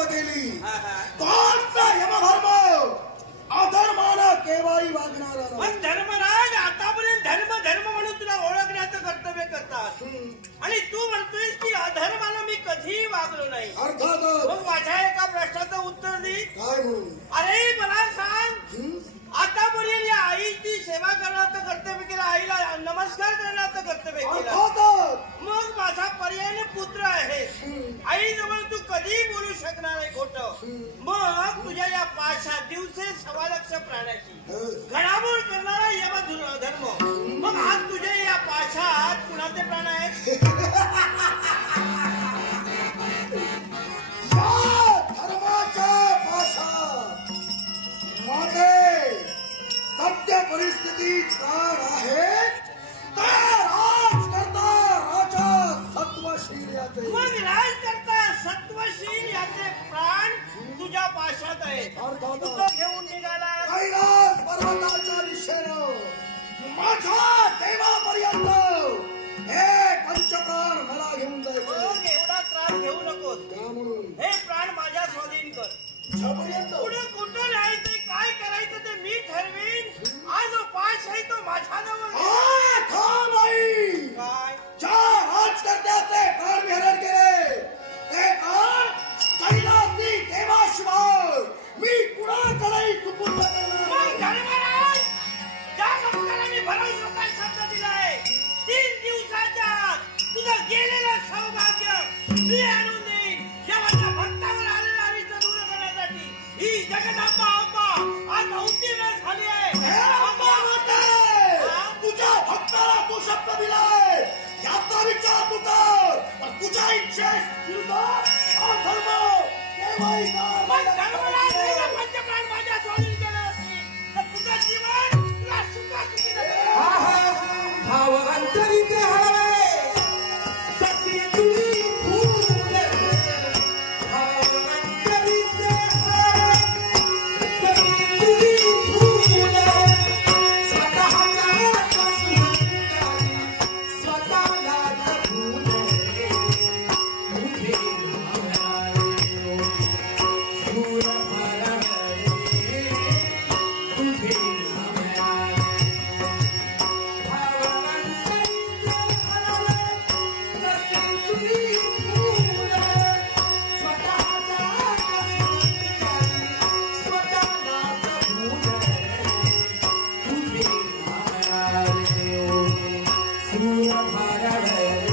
प्राप्त केली. कोणता यमधर्म अधर्मानं केव्हाही वागणारा नाही. धर्मराज आतापर्यंत धर्म धर्म म्हणून तुला ओळखण्याचं कर्तव्य करतात आणि तू म्हणतोयस की अधर्मानं मी कधीही वागलो नाही. अर्थातच. मग माझ्या एका प्रश्नाचं उत्तर दे. काय म्हणून? अरे मला सांग, आतापर्यंत या आईची सेवा करण्याचं कर्तव्य केलं, आईला नमस्कार करण्याचं कर्तव्य केलं. अर्थातच. मग माझा पर्याय पुत्र आहे. आईजवळ तू कधी बोलू शकणार नाही खोटं. मग तुझ्या या 5 दिवसे 1.25 लाख प्राण्याची घडामोड करणारा यमधर्म. मग आज तुझ्या या 5 कुणाचे प्राण आहेत? धर्माच्या पाशात माझे सत्य परिस्थितीत प्राण आहे तर आज करता राजा सत्वशील याचे. मग राज करता सत्वशील याचे प्राण तुझ्या पाशात आहेत. कुठं घेऊन निघाला? कैलास पर्वताच्या दिशेनं माझ्या देवापर्यंत हे पंचप्राण मला घेऊन जायचं. एवढा त्रास घेऊ नकोस. म्हणून हे प्राण माझ्या स्वाधीन कर. पुढे कुठं राहायचं, काय करायचं ते मी ठरवीन. आज जो 5 आहे तो माझ्या जवळ. काय ज्या राजकर्त्याचे प्राण विहरण केले ते प्राण कैलासी देवाशिवाय मी कुणाकडेही सुपूर्द करणार नाही. ज्या भक्ताला मी भरवशाचा शब्द दिलाय 3 दिवसाच्या आत तुझं गेलेलं सौभाग्य मी आणून देईन. या माझ्या भक्तावर आलेला अरिष्ट दूर करण्यासाठी ही जगदंबा अंबा आज अवतीर्ण झाली आहे. तुझ्या भक्ताला तू शब्द दिलाय याचा विचार तू कर. तुझ्या इच्छेस अधर्म केव्हाही पंचप्राण माझ्या स्वाधीन केलं असतील तर तुझं जीवन तुला सुखासुखी नसेल. भाव अंतरिते हळवे सती तुझी फुले. भाव अंतरिते हळवे सती तुझी फुले. स्वतःच्या सुंदरी स्वतःला भुले. तुझे हळवे सूर भरले तुझे हळवे.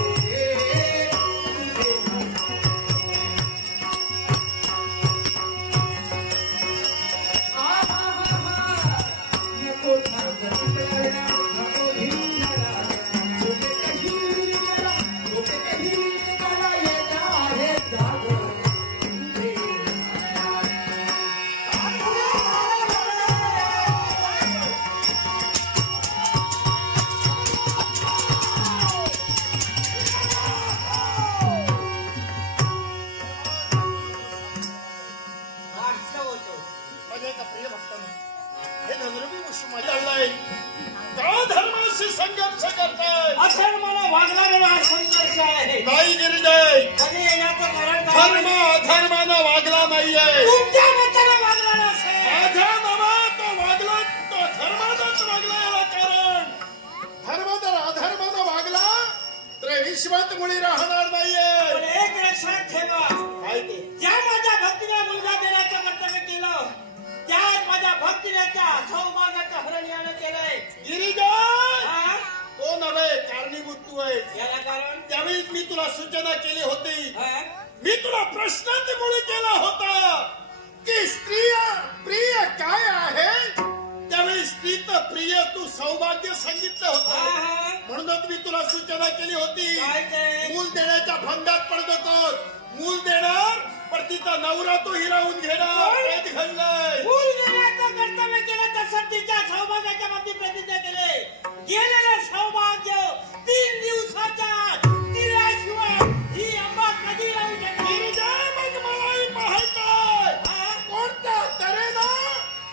धर्मानं वागला नाहीये. तुमच्या मतानं वागला नसेल. माझ्या नावात तो वागला, तो धर्मानंच वागला. याला कारण धर्म जर अधर्मानं वागला तर विश्वात मुळी राहणार नाहीये. पण एक लक्षात ठेवा, ज्या माझ्या भक्तीला मुलगा देण्याचं कर्तव्य केलं त्यात माझ्या भक्तीने त्या सौभाग्याचं हरण यानं केलंय. गिरिजा तो नव्हे, कारणीभूत तू आहे. याला कारण त्यावेळीच मी तुला सूचना केली होती. मी तुला प्रश्नाची मुळी केला होता की स्त्रिय प्रिय काय आहे. त्यावेळी स्त्रीचं प्रिय तू सौभाग्य सांगितलं होतं. म्हणूनच मी तुला सूचना केली होती. मूल देण्याच्या फंदात पडत होतो. मूल देणार पण तिचा नवरा तो हिरावून घेणार. घडलंय. मूल देण्याचं कर्तव्य केलं तसं तिच्या सौभाग्याच्या बाबतीत प्रतिज्ञा केले. गेलेलं सौभाग्य 3 दिवसाच्या आत दिल्याशिवाय ही अंबा कधी राहू शकणार. मग मलाही पाहायचंय कोणत्या तऱ्हेनं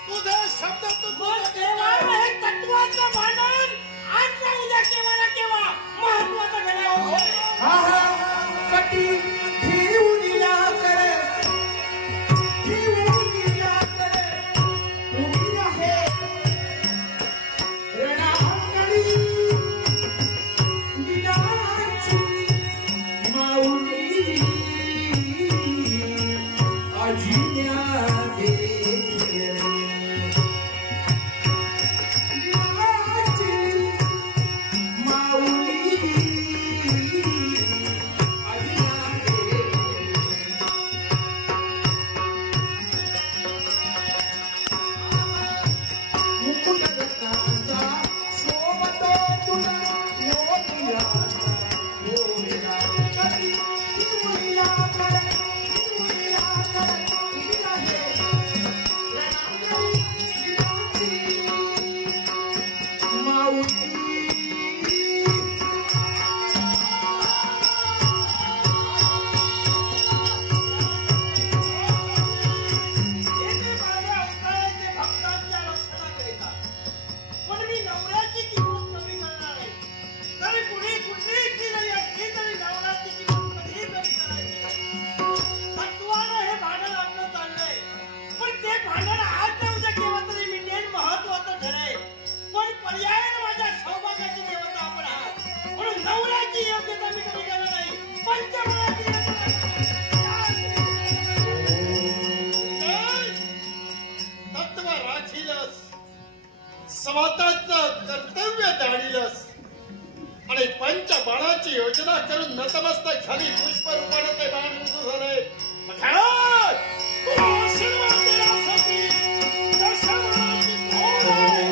तुझे शब्द तू हे तत्वाचं भांडण आज ना उद्या केव्हा ना केव्हा महत्वाचं घडलं. कटी घेऊन या करे मानिलस, स्वतःच कर्तव्य जाणीलस आणि पंचबाणाची योजना करून नतमस्तक खाली पुष्प रूपाने ते बाण रुजू झाले. तुला आशीर्वाद देण्यासाठी दशमनाची भोर आहे.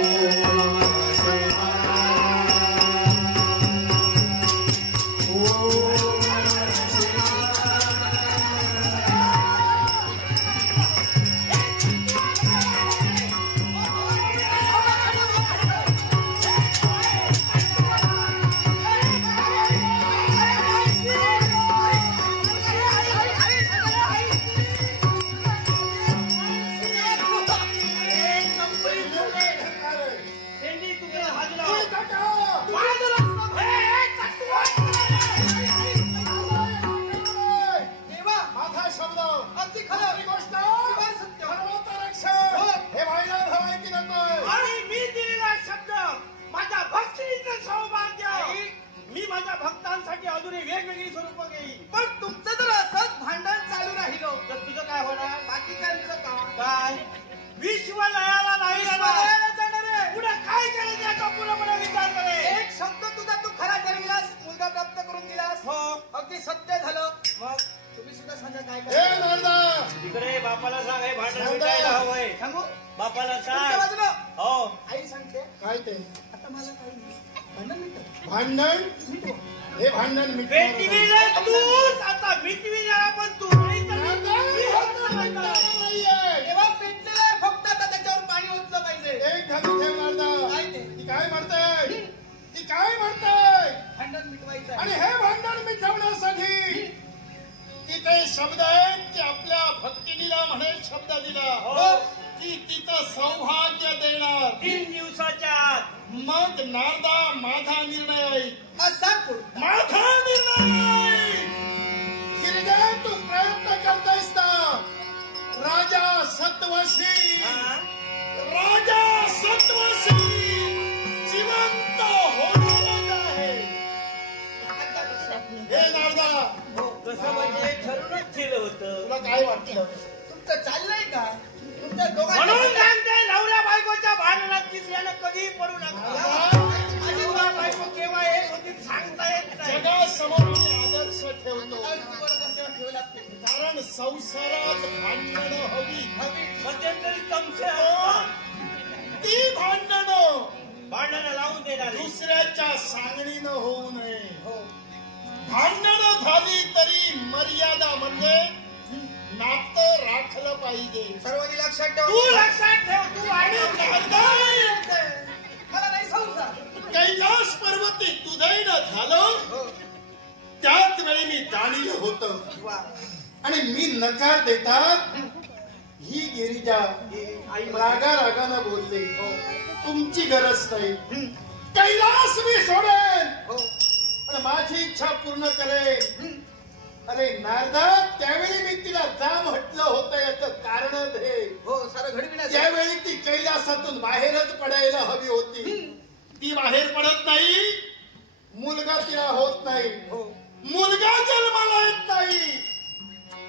माझ्या भक्तांसाठी अजूनही वेगवेगळी स्वरूप घेईल. पण तुमचं जर असंच भांडण चालू राहिलं तर तुझं काय होणार? बाकी काय काय विश्वलयाला नाही जाणार पुढे काय केलं त्याचा पूर्णपणे विचार करे. एक शब्द तुझा तू खरा ठरविलास, मुलगा प्राप्त करून दिलास. हो अगदी सत्य झालं. मग तुम्ही सुद्धा सांगा काय हे काय नारदा, तिकडे बापाला सांग हे भांडण मिटायला हवंय. सांगू बापाला तुमच्या सांग. बाजूला हो आई सांगते काय ते आता माझं काही नाही. भांडण मिटव. भांडण? मिटव. हे भांडण पेटविलं तूच, आता मिटविणार पण तू. नाही तर तेव्हा पेटलेलं आहे, फक्त आता त्याच्यावर पाणी ओतलं पाहिजे. एक धातू ठेव नारदा. काय ते? ती काय म्हणताय? ती काय म्हणताय? भांडण मिटवायचं आणि आहे. हे भांडण मिटवण्यासाठी तिथे शब्द आहेत की आपल्या भक्तिनीला म्हणे शब्द दिला हो. की तिथं सौभाग्य देणार. 3 दिवसाच्या आत. मग नारदा माझा निर्णय, असा पुढचा. माझा निर्णय. गिरिजा तू प्रयत्न करतोयस ना राजा सत्वशी, हा? राजा सत्वशी जिवंत होणारच आहे. हे नारदा, कसं म्हणजे ठरूनच केलं होतं. तुला काय वाटलं? तुमचं चाललंय का? तुमच्या म्हणून दोघांच्या सांगते नवऱ्या बायकोच्या भांडणात तिसऱ्यानं कधी पडू नका. माझी नवरा बायको केव्हा येत होती सांगता येत नाही. जगासमोर आम्ही आदर्श ठेवतो, ठेवू लागते. कारण संसारात भांडणं हवी. मध्यंतरी चमचे ती भांडणं भांडणं लावून देणार. दुसऱ्याच्या सांगणीनं होऊ नये. हो. भांडणं झाली तरी मर्यादा म्हणजे नातं राखलं पाहिजे. सर्वांनी लक्षात ठेव. तू लक्षात ठेव. तू आणि मला नाही संसार. कैलास पर्वती तुझही न झालं हो. त्याच वेळी मी जाणील होत वा. आणि मी नकार देतात ही गिरिजा आई रागा रागानं बोलले. हो. तुमची गरज नाही. कैलास मी सोडेन हो. पण माझी इच्छा पूर्ण करेन. अरे नारदा, त्यावेळी मी तिला जा म्हटलं होतं याचं कारण हे. हो. सारं घडविण्याचं. त्यावेळी ती कैलासातून बाहेरच पडायला हवी होती. ती बाहेर पडत नाही. मुलगा तिला होत नाही. हो. मुलगा जन्माला येत नाही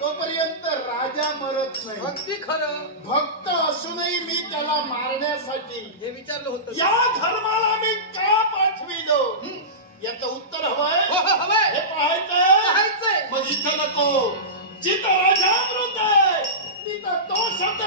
तोपर्यंत राजा मरत नाही. अगदी खरं. भक्त असूनही मी त्याला मारण्यासाठी हे विचारलं होतं. या धर्माला मी का पाठविलो याचं उत्तर हवंय. हो, हो, हवंय. हे पाहायचंय. पाहायचंय. मग इथं नको. जिथं राजा मृत आहे तिथं तो शब्द